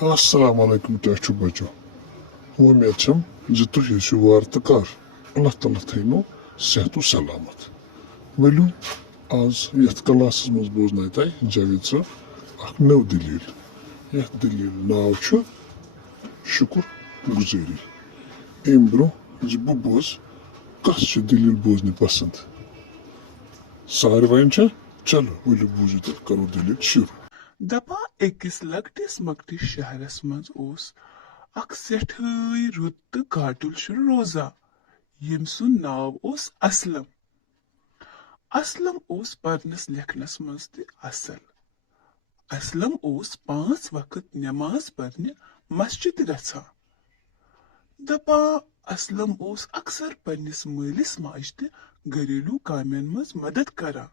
Assalamu alaikum təhcü bacı. Ümumiyyətcəm, ciddi hesi vardı qar. Allah Allah teyno, səhtu salamat. Vəlu, az yetqalasızmız boznayday, javidwani, nev Daleel. Yet Daleel navçı, Shuksr Guzare. Embro, bu boz, kasçı Daleel bozni pasand. Sarvayınca, çalo, vəlu bozu da karo Daleel şuru. دپا أکِس لۄکٹِس مۄکٹِس شہرس منٛز اوس اکھ سٮ۪ٹھٕے رُت تہٕ گاٹُل شُر روزان ییٚمۍ سُنٛد ناو اوس اسلم. اسلم اوس پرنس لیکھنس منٛز تہِ اصل. اسلم اوس 5 وقت نٮ۪ماز پرنہِ مسجد گژھان. دپا اسلم اوس اکثر پننِس مٲلِس ماجہِ تہِ گھریلوٗ کامٮ۪ن منٛز مدد کران.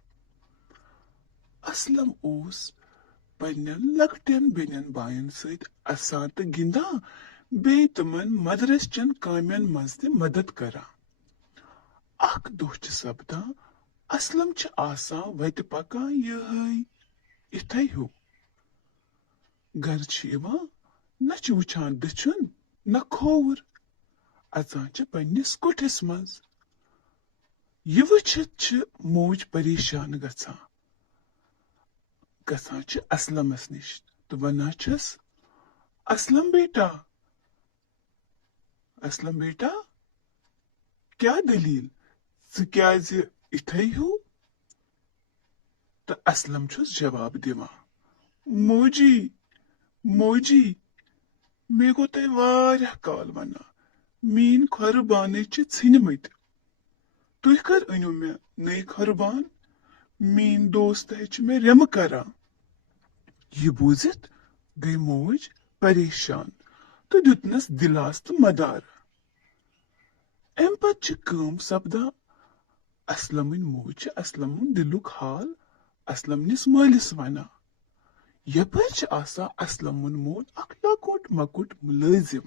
اسلم اوس پننٮ۪ن لۄکٹٮ۪ن بیٚنٮ۪ن باین سۭتۍ اسان تہٕ گِنٛدان بیٚیہِ تِمن مدرس چٮ۪ن کامٮ۪ن منٛز تہِ مدد کران. اکھ دۄہ چھُ سپدان اسلم چھُ آسان وتہِ پکان یِہٕے یِتھے ہیوٗ. گرٕ چھُ یِوان نہ چھُ وٕچھان دٔچھُن نہ کھووُر، اژان چھِ پننِس کُٹھِس منٛز. یہِ وٕچھِتھ چھِ موج پریشان گژھان چھِ اسلمس نِش تہٕ ونان چھس، اسلم بیٹا کیٛاہ دٔلیٖل، ژٕ کیٛازِ یِتھے ہیوٗ؟ تہٕ اسلم چھُس جواب دِوان، موجی مےٚ گوٚو تۄہہِ واریاہ کال ونان میٛٲنۍ کھۄرٕ بانَے چھِ ژھٕنمٕتۍ، تُہۍ کر أنِو مےٚ نٔے کھۄرٕ بان؟ میٛٲنۍ دوست ہے چھِ مےٚ رٮ۪مہٕ کران. یہِ بوٗزِتھ گٔے موج پریشان تہٕ دیُتنس دِلاس تہٕ مدار. امہِ پتہٕ چھِ کٲم سپدان اسلمٕنۍ موج چھِ اسلمُن دِلُک حال اسلمنِس مٲلِس ونان. یپٲرۍ چھِ آسان اسلمُن مول اکھ لۄکُٹ مۄکُٹ مُلٲزِم.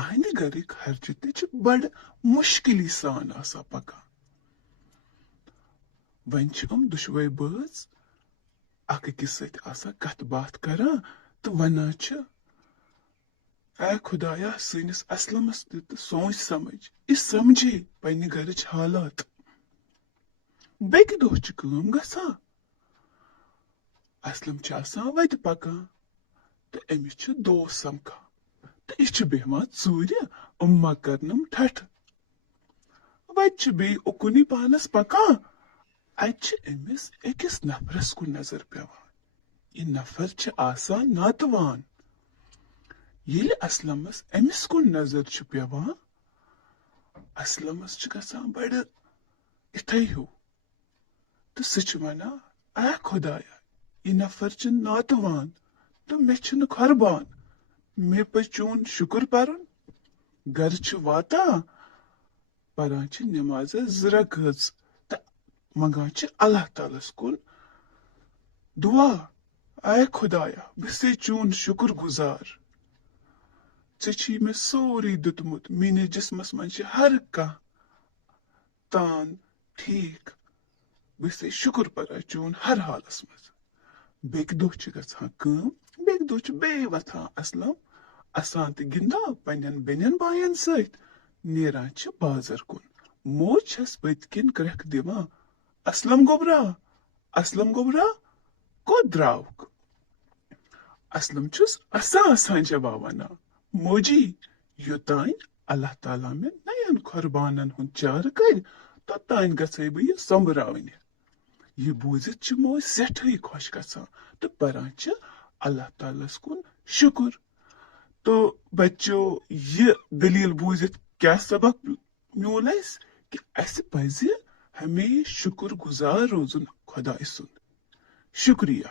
اہنٛدِ گرٕکۍ خرچہٕ تہِ چھِ بڑٕ مُشکِلی سان آسان پکان. وۄنۍ چھِ دُشوے بٲژ اکھ أکِس سۭتۍ آسان کتھ باتھ کران تہٕ ونان چھِ، اے خۄدایا سٲنِس اسلمس تہِ تہٕ سونچ سمجھ، یہِ سمجھے پننہِ گرٕچ حالات. بیٚکہِ دۄہ چھِ کٲم گژھان، اسلم چھِ آسان وتہِ پکان تہٕ أمِس چھِ دوس سمکھان تہٕ یہِ چھِ بیہوان ژوٗرِ ما کرنم ٹھٹھٕ. وتہِ چھِ بیٚیہِ اُکنُے پانس پکان، اتہِ چھِ أمِس أکِس نفرس کُن نظر پیوان. یہِ نفر چھِ آسان ناتوان. ییٚلہِ اسلمس أمِس کُن نظر چھِ پیوان، اسلمس چھِ گژھان بڑٕ یِتھے ہیوٗ تہٕ سُہ چھِ ونان، اے خۄدایا یہِ نفر چھِ ناتوان تہٕ مےٚ چھِنہٕ کھۄربان، مےٚ پزِ چون شُکر پرُن. گرٕ چھِ واتان، پران چھِ نٮ۪مازس 2 رکٲژ تہٕ منگان چھِ اللہ تعالیٰ کُن دُعا، اے خۄدایا بہٕ چھُسے چون شُکر گُزار، ژےٚ چھُے مےٚ سورُے دیُتمُت، میٲنِس جسمس منٛز چھِ ہر کانٛہہ تان ٹھیٖک، بہٕ چھُسے شُکر پران چون ہر حالس منٛز. بیٚکہِ دۄہ چھِ گژھان کٲم، بیٚکہِ دۄہ چھُ بیٚیہِ وۄتھان اسلم اسان تہٕ گِنٛدان پننٮ۪ن بیٚنٮ۪ن باین سۭتۍ نیران چھِ بازر کُن. موج چھس پٔتۍ کِنۍ کرٛٮ۪کھ دِوان، اسلم گوٚبرا کوٚت درٛاوُکھ؟ اسلم چھُس اسان جواب ونان، موجی یوٚتانۍ اللہ تعالیٰ مےٚ نین کھۄربانن ہُنٛد چارٕ کرِ توٚتانۍ گژھے بہٕ یہِ سوٚمبراونہِ. یہِ بوٗزِتھ چھِ موج سٮ۪ٹھٕے خۄش گژھان تہٕ پران چھِ اللہ تعالیٰ کُن شُکر. تو بچو یہِ دٔلیٖل بوٗزِتھ کیٛاہ سبق میوٗل اَسہِ کہِ اَسہِ پزِ ہمیشہٕ شُکر گُزار روزُن خۄداے سُنٛد. شُکریہ.